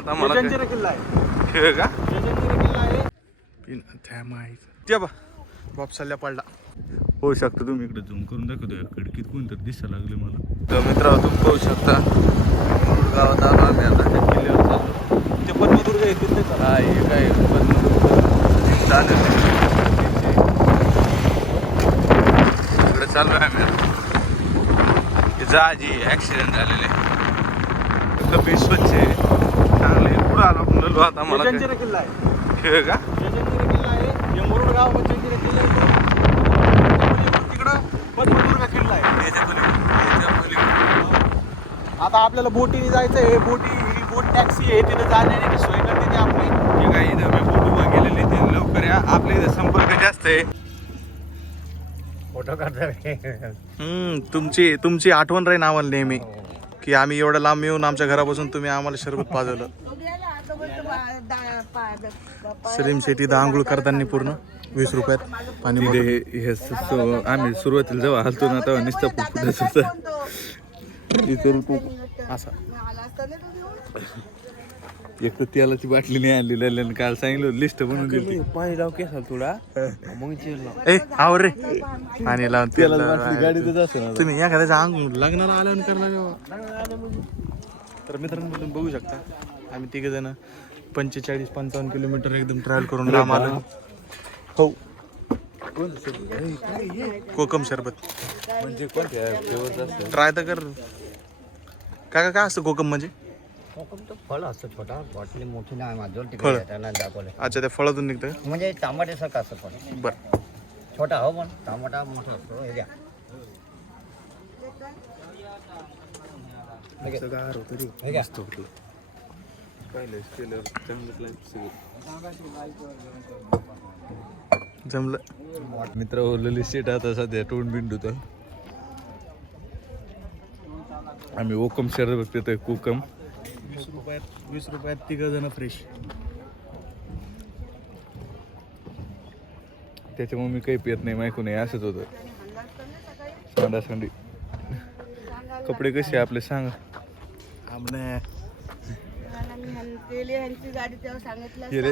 आता मला जंजिरा किल्ला आहे. खेळ का जंजिरा किल्ला आहे. ते बा वापसाल्या पडला होऊ शकतं. तुम्ही इकडे झूम करून दाखवतो खिडकीत कोणतरी दिसायला लागले मला. तर मित्रांनो तुम्ही पाहू शकता गावात आलो आम्ही आता त्या किल्ल्यावर चाललो. ते पद्मदुर्ग आहे तिथे चला. हा हे काय पद्मदुर्ग चालेल इकडे चालू आहे आम्ही आता. जहाजी ॲक्सिडेंट झालेले कपी स्वच्छ आहे चांगले पुढं आला म्हणलो आता मला जंजिरा किल्ला आहे. खेळ का जंजिरा किल्ला आहे. हे मुरुड गाव जंजिरा किल्ला आहे. तिकडं पद्मदुर्ग किल्ला आहे. याच्या पलीकडे आता आपल्याला बोटीने जायचं आहे. ही बोट टॅक्सी आहे. तिथे जाण्याची सोय करते ती आपली. हे काय इथं मी बोट उभा केलेली ते लवकर या. आपल्या इथं संपर्क जास्त आहे. फोटो काढतात. तुमची आठवण राहील आम्हाला नेहमी की आम्ही एवढं लांब येऊन आमच्या घरापासून तुम्ही आम्हाला शरबत पाजवलं. सलीम शेट्टी आंघोळ करताना पूर्ण 20 रुपयात पाणी. आम्ही सुरुवातीला जेव्हा हलतो ना तेव्हा नुसतं पुढेच होतं असा. एक तर तेलाची बाटली नाही आणलेली काल सांगितलं लिस्ट बनवून दिली. पाणी लाव केसाल थोडा मग ए आवर रे पाणी लावून तेल गाडीतच असं. तुम्ही एखाद्याचा अंग लग्नाला आल्यावर करणार. तर मित्रांनो बघू शकता आम्ही तिघ जण 45-55 किलोमीटर एकदम ट्रॅव्हल करून लांब आलो. हो कोकम सरबत म्हणजे कोणत्या ट्राय तर कर. काय काय असतं कोकम म्हणजे? फळ असतं छोटा बॉटली मोठी नाही माझं फळ. तिकडे त्यांना दाखवलं अच्छा त्या फळातून निघतं म्हणजे टमाट्यासारखं असतं पण बरं. छोटा हो पण टमाटा मोठा असतो हे घ्या. हे घ्या. जमलं. मित्र ललित शेट आता सध्या तोंड बिंडूत आम्ही ओकम शरबत पितोय. कोकम 20 रुपयात तिघ जण फ्रेश. त्याच्यामुळे मी काही पित नाही माहिती नाही असंच होतं. सांडासंडी कपडे कसे आपले सांगा.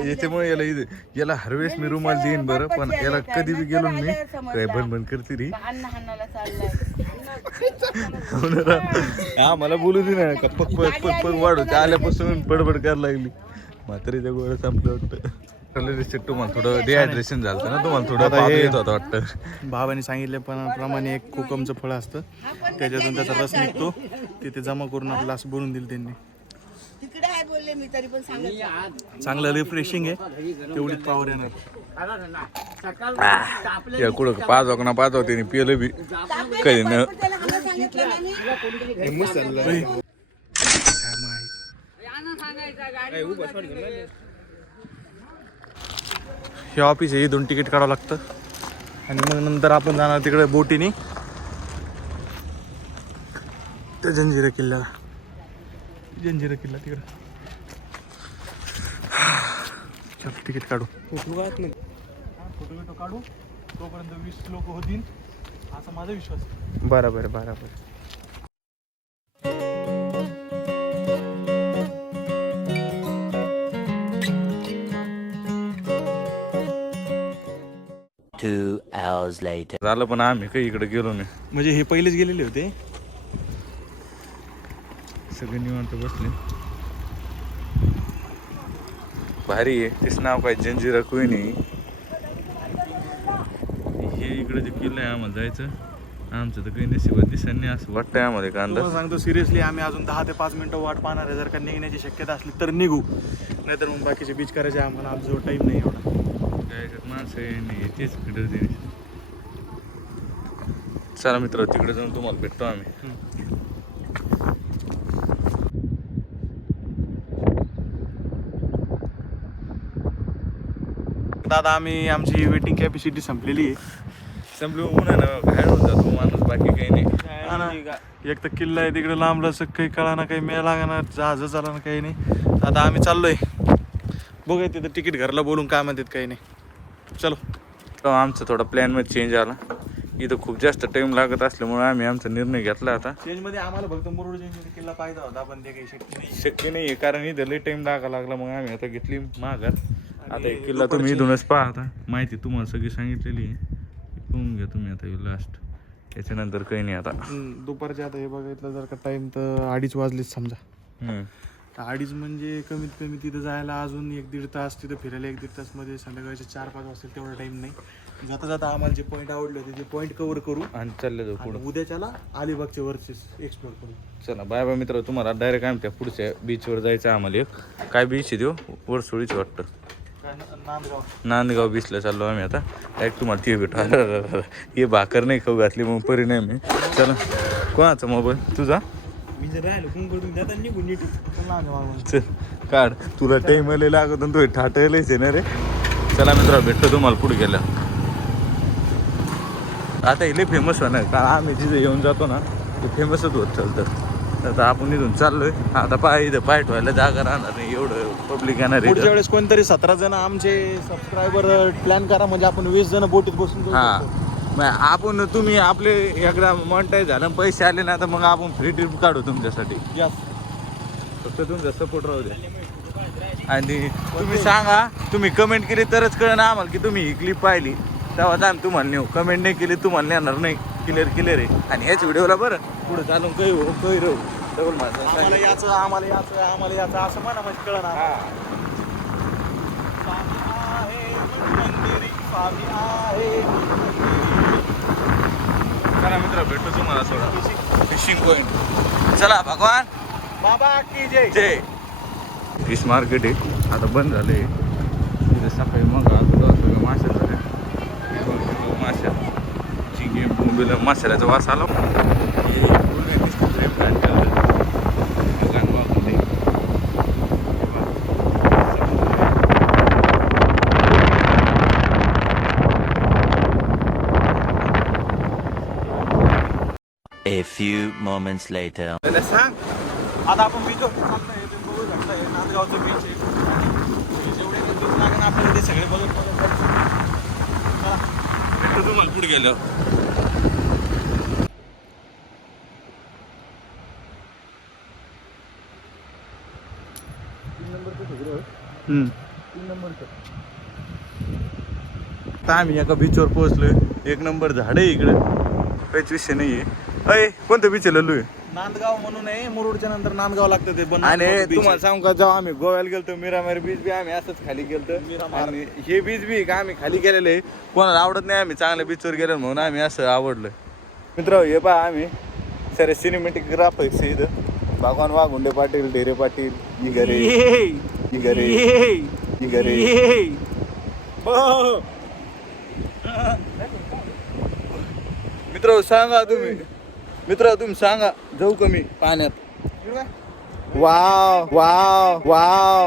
याच्यामुळे याला हरवेळेस मी रुमाल देईन बरं पण याला कधी बी गेलो मी काय बन करते रे. हा मला बोलू दे ना का पक पक पक पक वाढू त्या आल्यापासून बडबड करायला लागली. म्हातारीच्या गोळ्या संपलं वाटतं. तुम्हाला थोडं डिहायड्रेशन झालं ना तुम्हाला थोडं येत होतं वाटतं. भावाने सांगितल्याप्रमाणे एक कोकमचं फळ असतं त्याच्यातून त्याचा रस निघतो. तिथे जमा करून आपला असं बनवून दिलं त्यांनी. चांगलं रिफ्रेशिंग आहे तेवढीच पॉवर येणार. या कुठं पाच ना पाच होते पिलं बी काही न. हे ऑफिस आहे. 2 तिकीट काढावं लागतं आणि मग नंतर आपण जाणार तिकडे बोटीने त्या जंजिरा किल्ल्याला. जंजिरा किल्ला तिकडं. चल तिकीट काढू. फोटो काढू तोपर्यंत 20 लोक होतील असा माझा विश्वास. बरोबर बरोबर. झालं पण आम्ही काही इकडे गेलो नाही. म्हणजे हे पहिलेच गेलेले होते सगळे निवांत बसले. भारी आहे. तेच नाव काय जंजिरा कोयनी. हे इकडे जे किल्ला आहे आम्हाला जायचं. आमचं तर काही नशिबात दिसत नाही असं वाटतंय आम्हाला. का अंदाज सांगतो सिरियसली आम्ही अजून 10 ते 5 मिनिटं वाट पाहणार आहे. जर का निघण्याची शक्यता असली तर निघू नाहीतर मग बाकीचे बीच करायचे. आम्हाला आमचा टाईम नाही एवढा. काय माणसं आहे नाही तेच फिटर. चला मित्र तिकडे जाऊन तुम्हाला भेटतो आम्ही. दादा आम्ही आमची वेटिंग कॅपॅसिटी संपलेली आहे. संपली म्हणून ना घायल होत जातो माणूस बाकी काही नाही. एक तर किल्ला आहे तिकडे लांबला असं काही कळा ना काही मेळ लागा ना जहाज चाला ना काही नाही. आता आम्ही चाललोय बघूया तिथं तिकीट घरला बोलून काय म्हणतात काही नाही. चलो आमचं थोडा प्लॅनमध्ये चेंज आला. इथं खूप जास्त टाइम लागत असल्यामुळे आम्ही आमचा निर्णय घेतला आता. चेंज मध्ये आम्हाला फक्त मुरुड जंजिरा किल्ला पाहिजे होता, पण ते काही शक्य नाही. शक्य नाही आहे कारण इथं लई टाइम लागला मग आम्ही आता घेतली माघार. आता एक किल्ला तुम्ही इथूनच पहा. आता माहिती तुम्हाला सगळी सांगितलेली आहे, पाहून घ्या तुम्ही आता लास्ट. त्याच्यानंतर काही नाही आता. दुपारचे आता हे बघितलं जर का टाइम तर 2:30 वाजलेच समजा. 2:30 म्हणजे कमीत कमी तिथं जायला अजून 1-1.5 तास, तिथं फिरायला 1-1.5 तास मध्ये संध्याकाळचे 4-5 वाजतील, तेवढा टाइम नाही. जाता जाता आम्हाला जे पॉईंट आवडले होते ते पॉईंट कव्हर करू आणि चालले जाऊ आणि पुढं. उद्याच्याला अलिबागचे वरचे एक्सप्लोर करू. चला बाय बाय मित्र. तुम्हाला डायरेक्ट आम्ही त्या पुढच्या बीचवर जायचं आम्हाला. एक काय बीच आहे देऊ वरसोळीच वाटतं, नांदगाव बीचला चाललो आम्ही आता. डायरेक्ट तुम्हाला ते भेटू. हे भाकर नाही खाऊ घातली मग परिणाम आहे. चला कोणाचा मोबाईल तुझा? मी जर राहिलो कोण करून जाता निघून नीट चल काढ, तुला टाइम लागत तू ठाटायलाच आहे ना रे. चला मित्र भेटतो तुम्हाला पुढे गेल्या. आता इले फेमस होणार कारण आम्ही जिथे येऊन जातो ना ते फेमसच होत चालतं. आता आपण इथून चाललोय. आता पाय इथं पाय ठेवायला जागा राहणार नाही, एवढं पब्लिक येणार आहे. पुढच्या वेळेस कोणतरी 17 जण आमचे सबस्क्रायबर प्लॅन करा, म्हणजे आपण 20 जण बोटीत बसून जाऊ हा शकतो. मग आपण तुम्ही आपले एकदा मॉनिटाईज झालं पैसे आले ना तर मग आपण फ्री ट्रिप काढू तुमच्यासाठी. Yes. फक्त तुमचा सपोर्ट राहू द्या. आणि तुम्ही सांगा, तुम्ही कमेंट केली तरच कळलं आम्हाला की तुम्ही ही क्लिप पाहिली, तेव्हाच आम्ही तुम्हाला नेऊ. कमेंट नाही केली तुम्हाला नेणार नाही. क्लिअर आहे. आणि ह्याच व्हिडिओला बरं पुढे चालून काही राहू डबल माझं आम्हाला याचं असं म्हणा म्हणजे कळणार. चला मित्र भेटतो तुम्हाला थोडा फिशिंग पॉईंट. चला भगवान बाबा की जय. जय. फिश मार्केट आहे आता बंद झाले. तिथे सकाळी मग सगळं मासे झाले. माशा चिंगे बोंबीला माशाचा वास आला. A few moments later. सांग आता आपण बीच चाललोय, तुम्ही बघू शकता हे नांदगावचं बीच आहे. जेवढे बीच लागेल आपल्याला ते सगळे बघत भेटतो तुम्हाला पुढे गेलं. आता आम्ही एका बीचवर पोहोचलोय. 1 नंबर झाड आहे इकडे, काहीच विषय नाहीये. अय कोणतं बीच लल्लू आहे? नांदगाव म्हणून आहे. मुरुडच्या नंतर नांदगाव लागतं ते पण. आणि तुम्हाला सांगू का, जेव्हा आम्ही गोव्याला गेलतो मिरामार बीच बी आम्ही असंच खाली गेलतो. आणि हे बीच बी का आम्ही खाली गेलेलं आहे. कोणाला आवडत नाही आम्ही चांगल्या बीचवर गेलो म्हणून आम्ही असं आवडलं. मित्र हे पहा आम्ही सारे सिनेमॅटिक ग्राफिक्स इथं. भगवान वाघुंडे पाटील, ढेरे पाटील, इगरे मित्र सांगा तुम्ही सांगा जाऊ कमी पाण्यात. वाव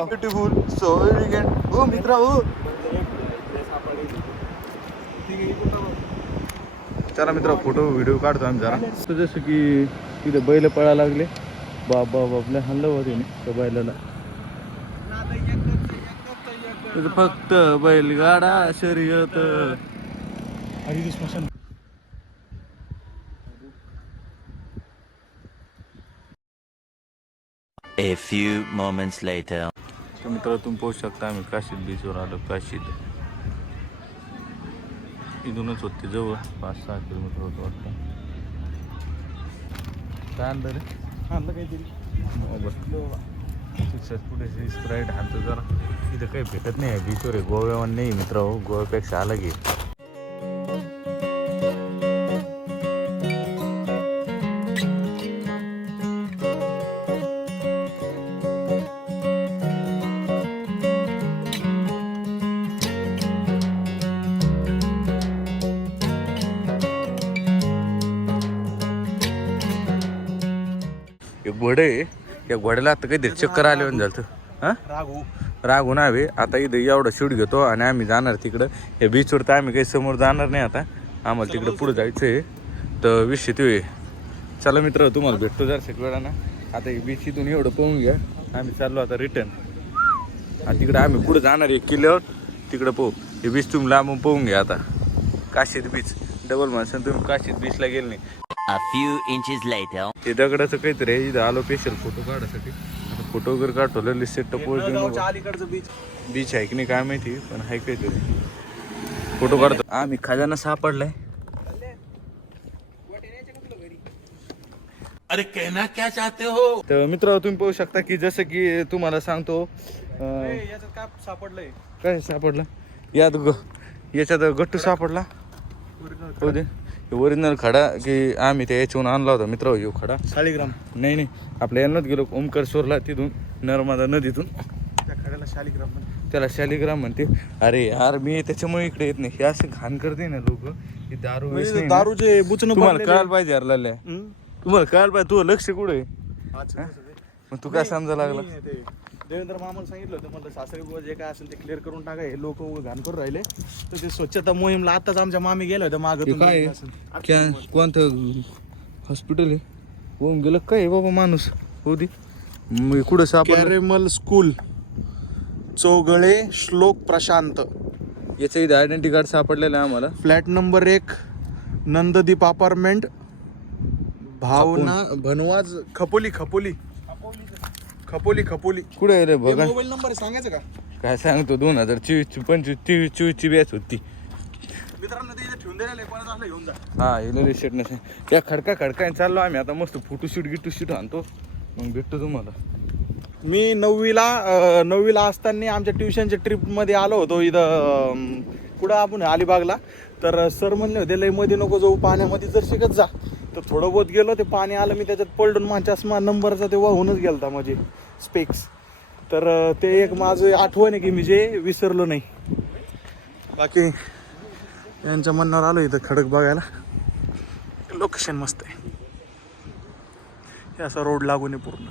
ब्युटिफुल सो वेगेंट. हो मित्र हो. चला मित्र फोटो व्हिडिओ काढतो आम्ही जरा. जसं की तिथे बैल पळायला लागले. बापले हल्लं होते त्या बैलाला. फक्त बैलगाडा शर्यत. A few moments later. तर मित्र तुम्ही पोहू शकता आम्ही काशीद बीचवर आलो. काशीद इथूनच होते जवळ 5-6 किलोमीटर होतं वाटतं. काय आणलं रे? आणलं काहीतरी पुढे स्प्राईट हाणतो जरा. इथं काही भेटत नाही आहे बीचवर. गोव्यावर नाही मित्र हो, गोव्यापेक्षा अलग आहे. एक घोडे आहे, या घोड्याला आता काहीतरी चक्कर आले झालं. हां रागू नावे. आता इथं एवढं शूट घेतो आणि आम्ही जाणार तिकडं. या बीचवर तर आम्ही काही समोर जाणार नाही. आता आम्हाला तिकडं पुढं जायचं आहे. तर विषय तो आहे. चला मित्र तुम्हाला भेटतो जर वेळा ना. आता हे बीच इथून एवढं पाहून घ्या. आम्ही चाललो आता रिटर्न. आणि तिकडं आम्ही पुढं जाणार 1 किल्ल्यावर तिकडं पाहू. हे बीच तुम्ही लांबून पाहून घ्या. आता काशीद बीच डबल माणसं तुम्ही काशीत बीचला गेले नाही. A few inches later. ते दगडाचं काहीतरी आहे, इथं आलो स्पेशल फोटो काढायसाठी. आता फोटो वगैरे काढतो सेटअप अलीकडचं बीच बीच आहे की नाही काय माहिती, पण आहे काहीतरी. फोटो काढतो. आम्ही खजाना सापडलाय. अरे कहना क्या चाहते हो. तर मित्र तुम्ही पाहू शकता की जसं की तुम्हाला सांगतो याच्यात काय सापडलंय. काय सापडलं याच्यात गट्टू सापडला. हो दे ओरिजिनल खडा की आम्ही त्या याच्याहून आणला होता मित्र. येऊ खडा शालिग्राम नाही आपल्या यांनाच गेलो ओमकरश्वरला, तिथून नर्मदा नदीतून. त्या खड्याला शालिग्राम म्हणते. त्याला शालिग्राम म्हणते. अरे यार मी त्याच्यामुळे इकडे येत नाही. हे असे घाण करते ना लोक की दारू वेच नाही ना. दारूचे बुचणं तुम्हाला कळायला पाहिजे यार लाल्या, तुम्हाला कळायला पाहिजे. तुझं लक्ष कुठे आहे? मग तू काय समजा लागला. देवेंद्र मामाला सांगितलं होतं मला सासरी बुवा जे काय असेल ते क्लिअर करून टाका. हे लोक घाण करून राहिले तर ते स्वच्छता मोहीमला आताच आमच्या मामी गेल्या होत्या मागं. काय कोणतं हॉस्पिटल आहे होऊन गेलं काय बाबा माणूस. हो दे मग कुठं सापडलं. कॅरेमल स्कूल चौगळे श्लोक प्रशांत. याचं इथं आयडेंटिटी कार्ड सापडलेलं आहे आम्हाला. फ्लॅट नंबर 1 नंददीप अपार्टमेंट भावना भनवाज खपोली खपोली खपोली खपोली. कुठे आहे रे बघा. मोबाईल नंबर सांगायचं का. काय सांगतो 2024 25 बॅच होती. मित्रांनो ते ठेवून द्यायला कोणाचं असलं घेऊन जा. हा इलेली शेट नसे त्या खडका चाललो आम्ही आता. मस्त फोटोशूट आणतो मग भेटतो तुम्हाला. मी नववीला असताना आमच्या ट्युशनच्या ट्रिपमध्ये आलो होतो इथं कुठं आपण अलिबागला. तर सर म्हणले होते लय मध्ये नको जाऊ पाण्यामध्ये जर शिकत जा. तर थोडं बहुत गेलो ते पाणी आलं मी त्याच्यात पलटून माझ्या चष्मा नंबरचा ते वाहूनच गेलता माझे स्पेक्स. तर ते एक माझं आठवण आहे की मी जे विसरलो नाही. बाकी यांच्या म्हणण्यावर आलो इथं खडक बघायला. लोकेशन मस्त आहे. हे असा रोड लागून आहे पूर्ण.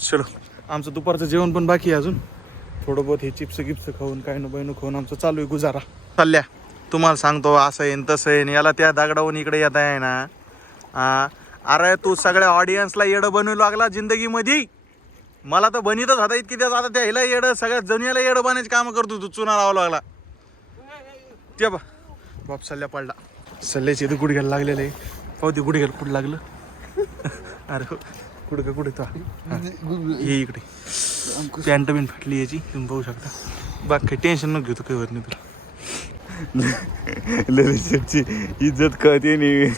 चलो आमचं दुपारचं जेवण पण बाकी आहे अजून. थोडं बहुत हे चिप्स गिप्स खाऊन काय न बैन खाऊन आमचं चालू आहे गुजारा. चालल्या तुम्हाला सांगतो असं येईन तसं येईन. याला त्या दगडावरून इकडे येत आहे ना. अरे तू सगळ्या ऑडियन्सला येडं बनवू लागला जिंदगीमध्ये. मला तर बनितच होता इतकी त्याच आता त्या ह्याला येडं सगळ्या जनियाला येडं बनायचे कामं करतो तू. चुना लावा लागला ते बाप सल्ल्या पडला. सल्ल्याची इथं गुडघ्याला लागलेलं आहे. पाहू ते गुडघ्याला कुठं लागलं. अरे कुठं तो ये इकडे पॅन्ट बिन फाटली याची तुम्ही पाहू शकता. बाकी काही टेन्शन नको घेतो काही होत नाही तुला. ललितची इज्जत कळते नाही.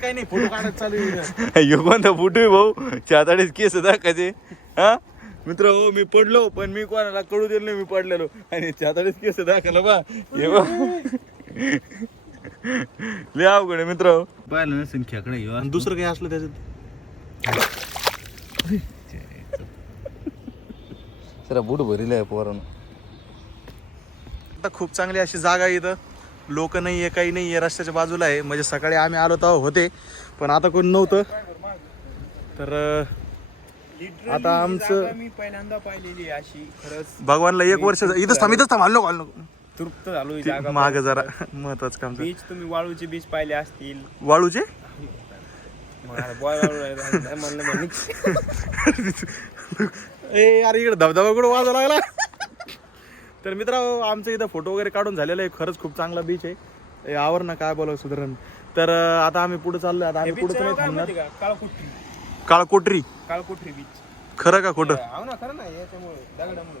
काही नाही फोटो काढत चालू आहे. कोणता फोटो आहे भाऊ. चाताडीच केस दाखायचे. हा मित्र हो मी पडलो पण मी कोणाला कळू दिलं नाही मी पडलेलो. आणि चाताडीच केस दाखवलं बा हे बा लय अवघड मित्र. पाहिलं नसेल खेकडे. दुसरं काही असलं त्याच्यात जरा बूट भरील आहे पोरानं. आता खूप चांगली अशी जागा आहे इथं. लोक नाही आहे काही नाही आहे. रस्त्याच्या बाजूला आहे. म्हणजे सकाळी आम्ही आलो तेव्हा होते पण आता कोण नव्हतं. तर आता आमचं मी पहिल्यांदा पाहिलेली अशी खरंच भगवानला 1 वर्ष इथंच थांब हल्लो घाल नको तृप्त झालो ही जागा. माग जरा महत्वाचं काम. बीच तुम्ही वाळूचे बीच पाहिले असतील. वाळूचे ए अरे इकडे धबधबा कुठं वाजवा लागला. तर मित्र आमचं इथं फोटो वगैरे काढून झालेलं आहे. खरंच खूप चांगला बीच आहे. यावर ना काय बोलावं सुधारण. तर आता आम्ही पुढे चाललोय. आता आम्ही पुढे नाही थांबणार. काळकोटरी बीच खरं का खोटं. खरं ना याच्यामुळे दगडामुळे.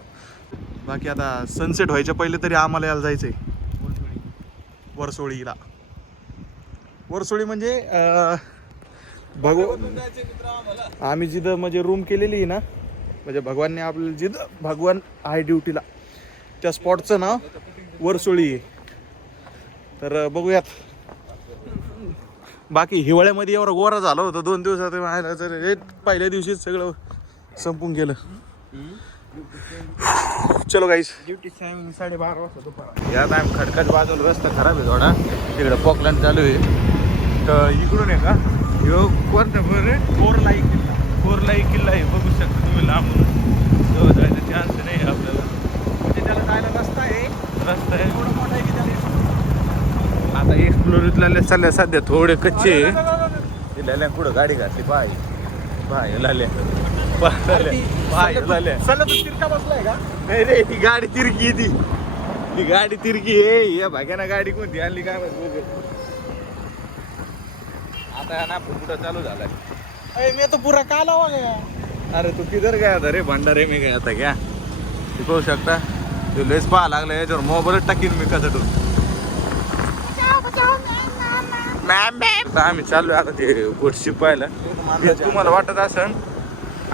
बाकी आता सनसेट व्हायच्या पहिले तरी आम्हाला यायला जायचंय वरसोळीला. वरसोळी म्हणजे आम्ही जिथं म्हणजे रूम केलेली आहे ना म्हणजे भगवानने आपल्याला जिथं भगवान आहे ड्युटीला त्या स्पॉटचं नाव वरसोळी आहे. तर बघूयात. बाकी हिवाळ्यामध्ये एवढा गोरा झाला होता 2 दिवसात व्हायला तर पहिल्या दिवशीच सगळं संपून गेलं. चलो गाईस ड्युटी 12:30 वाजता दुपार. या टाइम खडकाच्या बाजूला रस्ता खराब आहे थोडा. तिकडे पॉकलँड चालू आहे. तर इकडून आहे का ह्यो कोणता बरं कोरलाई किल्ला आहे. बघू शकता तुम्ही लांबून. जवळ जायचं चान्स नाही आपल्याला. म्हणजे त्याला जायला रस्ता आहे. रस्ता आहे एवढा मोठा आहे की त्याला आता एक्सप्लोर इथल्या चालल्या सध्या थोडे कच्चे. लाल्या पुढं गाडी घातली पाय लाल्या सल्ला तू तिरका बसलाय का. नाही रे ती गाडी तिरकी ती ही गाडी तिरकी आहे या भाग्याना गाडी कोणती आणली काय माहित बघ. आता ना फुटफुटा चालू झालाय. अरे मी तो पुरा काला हो गया. अरे तू किधर गया था रे भंडारे मी गया था क्या ते पाहू शकता तो लेस पाहा लागला याच्यावर मोबाईलच टाकीन मी कचटून. आम्ही चाललोय आता ते बोट शिपायला. तुम्हाला वाटत असन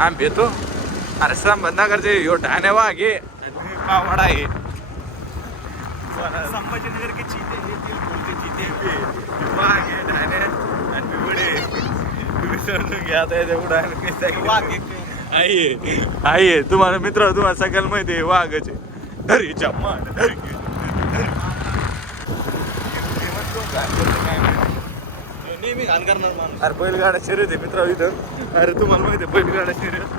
आम्ही येतो. अरे संभाजीनगरचे ह्यो ठाणे वाघ आहे पावडा आहे. संभाजीनगर के चीते हे दिल बोलते चीते पे वाघ आहे ठाणे आणि बिबडे तुम्ही समजून घ्या आता याच्या पुढे आम्ही काही वाघ आहे तुम्हाला मित्र तुम्हाला सगळ्याला माहिती आहे वाघाचे धरीच्या मान नेहमी घाण करणार माणूस. अरे बैलगाडा शर्यत आहे मित्र इथं. अरे तुम्हाला माहिती आहे बैलगाडा शर्यत.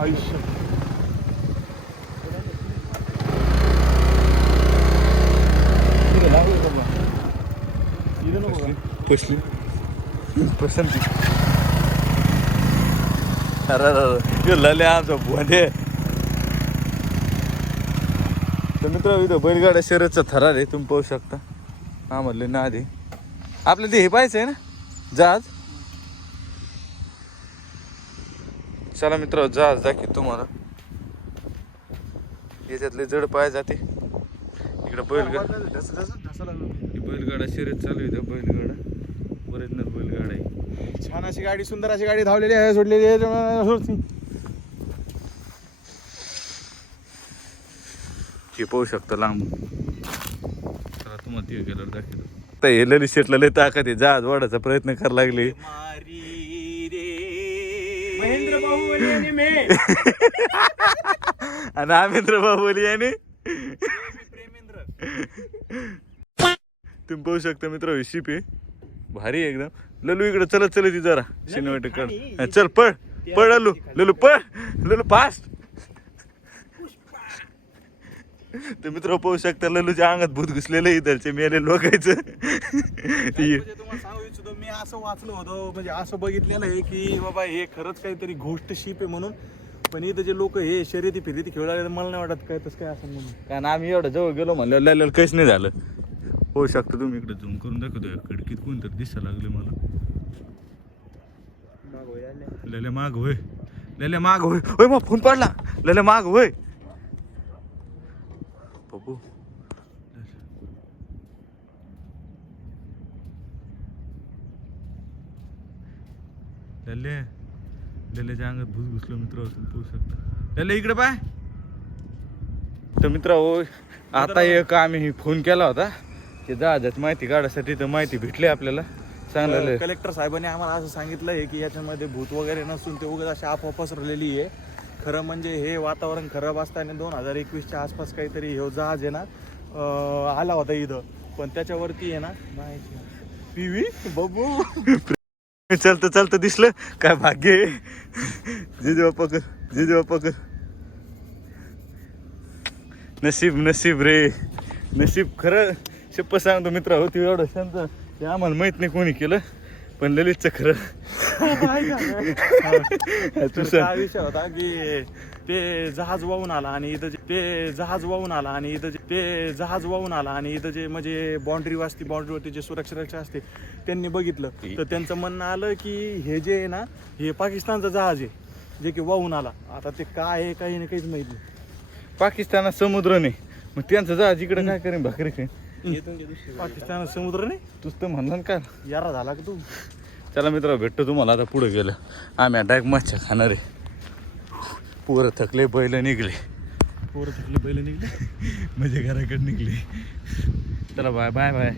आयुष्य कसली पसंती. अरे लले आमचा भोंडे. तर मित्र इथं बैलगाड्या शर्यतचा थरार आहे तुम्ही पाहू शकता. हा म्हणले ना आधी आपल्याला ते हे पाहायचं आहे ना जहाज. चला मित्र जहाज दाखव तुम्हाला. याच्यातले जड पाय जाते इकडे बैलगाडा शर्यत चालू आहे. बैलगाडा ओरिजिनल बैलगाडा आहे. छान अशी गाडी सुंदर अशी गाडी धावलेली आहे सोडलेली आहे. हे पाहू शकता लांबून. चला तुम्हाला ते गेल्यावर दाखवतो. हे ललित शेटला लय ताकद आहे. जहाज वाढायचा प्रयत्न करायला लागले. महेंद्र बाहुबली आणि मी आणि आमेंद्र बाहुबली आणि तुम्ही पाहू शकता मित्र शिप आहे भारी आहे एकदम. ललू इकडे चलत चलत ती जरा सिनेमॅटिक काढ. चल पळ पळ ललू ललू पळ ललू फास्ट. तर मित्र पाहू शकता ललूच्या अंगात भूत घुसलेलं इथलचे मेले लोकांचं. तुम्हाला सांगू इच्छितो मी असं वाचलं होतं म्हणजे असं बघितलेलं आहे की बाबा हे खरंच काहीतरी घोस्ट शिप आहे म्हणून. पण इथं जे लोक हे शर्यती फिरती खेळू लागले मला नाही वाटत काय तसं काय असं म्हणून. कारण आम्ही एवढं जवळ गेलो म्हणलं लल्याला काहीच नाही झालं. होऊ शकतं तुम्ही इकडे झूम करून दाखवतो. खिडकीत कोणतरी दिसायला लागले मला. लल्या माग होय लल्या माग होय होय मग फोन पडला. लल्या माग होय बघू. लल्या लल्याच्या अंगात भूत घुसलं मित्र पाहू शकता. लल्या इकडे पाय. तर मित्र हो आता एक आम्ही फोन केला होता की जहाजात माहिती काढायसाठी. तर माहिती भेटली आपल्याला चांगलं. कलेक्टर साहेबांनी आम्हाला असं सांगितलं आहे की याच्यामध्ये भूत वगैरे नसून ते उगाच अशी अफवा पसरलेली आहे. खरं म्हणजे हे वातावरण खराब असताना 2021च्या आसपास काहीतरी हे जहाज आहे ना आला होता इथं. पण त्याच्यावरती आहे ना पीव्ही बबू चलतं चलतं दिसलं काय भाग्य. जिजू पकर जिजू पकर. नशीब नशीब रे नशीब. खरं शप्प सांगतो मित्र होती एवढं शांत ते आम्हाला माहित नाही कोणी केलं. पण ललितचं खरं काय विषय होता की ते जहाज वाहून आला आणि इथं ते जहाज वाहून आला आणि इथं ते जहाज वाहून आला आणि इथं जे म्हणजे बाउंड्री वाजती बाउंड्रीवरती जे सुरक्षा असते त्यांनी बघितलं. तर त्यांचं म्हणणं आलं की हे जे आहे ना हे पाकिस्तानचं जहाज आहे जे की वाहून आला. आता ते काय आहे काही नाही काहीच माहित नाही. पाकिस्तानात समुद्र नाही मग त्यांचं जहाज इकडे काय करेन भाकरी खाईन. पाकिस्तानात समुद्र नाही तूच तर म्हणला का यारा झाला का तू. चला मित्र भेटतो तुम्हाला आता पुढे गेलं. आम्ही डायरेक्ट मच्छा खाणार आहे. पोरं थकले बैल निघले. पोरं थकले बैल निघले म्हणजे घराकडे निघले. चला बाय बाय बाय.